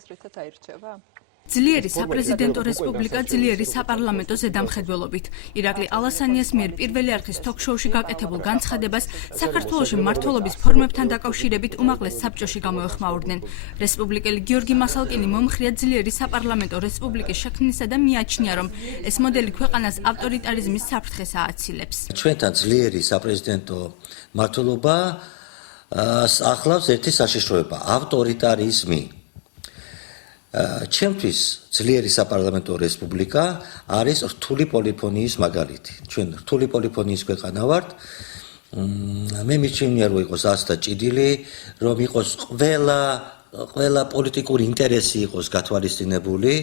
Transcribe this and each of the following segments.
თვალსაზრისით აირჩევა? ძლიერი საპრეზიდენტო რესპუბლიკა ძლიერი საპარლამენტო ზედამხედველობით. ირაკლი ალასანიას მიერ პირველი არხის თოქ-შოუში გაკეთებულ განცხადებას საქართველოში მმართველობის ფორმებთან დაკავშირებით უმაღლეს საბჭოში გამოეხმაურდნენ. რესპუბლიკელი გიორგი მასალკინი მომხრია ძლიერი საპარლამენტო რესპუბლიკის შექმნისა და მიაჩნია, რომ ეს მოდელი ქვეყანას ავტორიტარიზმის საფრთხეს ააცილებს. ჩვენთან ძლიერი საპრეზიდენტო მმართველობა ახლავს ერთი საშიშროება ავტორიტარიზმი. ჩემთვის ძლიერი საპარლამენტო რესპუბლიკა არის რთული პოლიფონიის მაგალითი. ჩვენ რთული პოლიფონიის ქვეყანა ვართ. მე მიჩვენია, რომ იყოს ასთა ჭიდილი, რომ იყოს ყველა პოლიტიკური ინტერესი იყოს გათვალისწინებული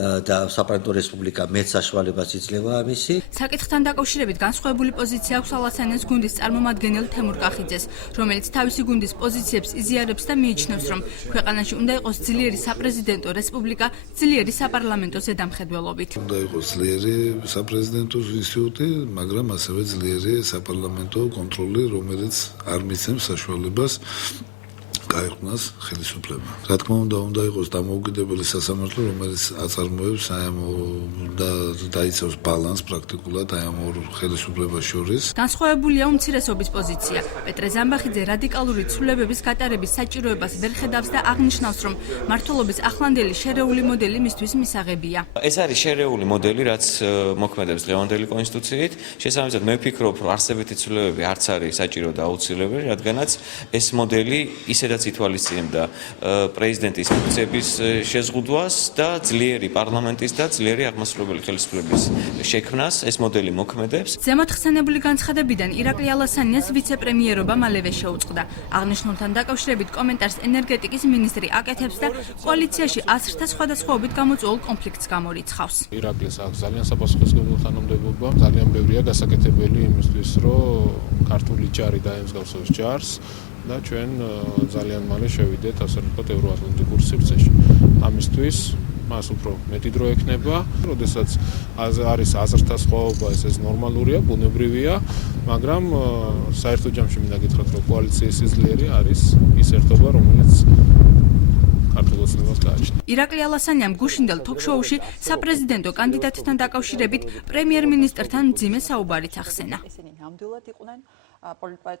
და საპარლამენტო რესპუბლიკა მეც საშუალებას იძლევა ამისი. საკითხთან დაკავშირებით განსხვავებული პოზიცია აქვს ალასანიას გუნდის წარმომადგენელ თემურ კახიძეს, რომელიც თავისი გუნდის პოზიციებს იზიარებს და მიიჩნევს, რომ ქვეყანაში უნდა იყოს ძლიერი საპრეზიდენტო რესპუბლიკა ძლიერი საპარლამენტო ზედამხედველობით. უნდა იყოს ძლიერი საპრეზიდენტო ინსტიტუტი, მაგრამ ასევე ძლიერი საპარლამენტო კონტროლი, რომელიც არ მისცემს საშუალებას გაეყვანას ხელისუფლება. რა თქმა უნდა იყოს დამოუკიდებელი სასამართლო, რომელიც აწარმოებს და დაიცავს ბალანს პრაქტიკულად აი ამ ორ ხელისუფლებას შორის. განსხვავებულია უმცირესობის პოზიცია. პეტრე ზამბახიძე რადიკალური ცვლილებების გატარების საჭიროებას ვერ ხედავს და აღნიშნავს, რომ მმართველობის ახლანდელი შერეული მოდელი მისთვის მისაღებია. ეს არის შერეული მოდელი, რაც მოქმედებს დღევანდელი კონსტიტუციით. შესაბამისად, მე ვფიქრობ, რომ არსებითი ცვლილებები არც არის საჭირო და აუცილებელი, რადგანაც ეს მოდელი ისედაც ითვალისწინებდა პრეზიდენტის ფუნქციების შეზღუდვას და ძლიერი პარლამენტის და ძლიერი აღმასრულებელი ხელისუფლების შექმნას ეს მოდელი მოქმედებს. ზემოთხსენებული განცხადებიდან ირაკლი ალასანიას ვიცე-პრემიერობა მალევე შეუწყდა. აღნიშნულთან დაკავშირებით კომენტარს ენერგეტიკის მინისტრი აკეთებს და კოალიციაში აზრთა სხვადასხვაობით გამოწვეულ კონფლიქტს გამორიცხავს. ირაკლის აქვს ძალიან საპასუხისმგებლო თანამდებობა, ძალიან ბევრია გასაკეთებელი იმისთვის, რომ ქართული ჯარი დაემსგავსოს ჯარს და ჩვენ ძალიან მალე შევიდეთ, ასე ვთქვათ, ევროატლანტიკურ სივრცეში. ამისთვის მას უფრო მეტი დრო ექნება, როდესაც არის აზრთა სხვაობა, ეს ნორმალურია, ბუნებრივია, მაგრამ საერთო ჯამში მინდა გითხრათ, რომ კოალიციის სიძლიერე არის ის ერთობა, რომელიც ქართულ ოცნებას გააჩნია. ირაკლი ალასანიამ გუშინდელ თოქ-შოუში საპრეზიდენტო კანდიდატთან დაკავშირებით პრემიერ-მინისტრთან მძიმე საუბარიც ახსენა. ისინი ნამდვილად იყვნენ პოლიტპარტიების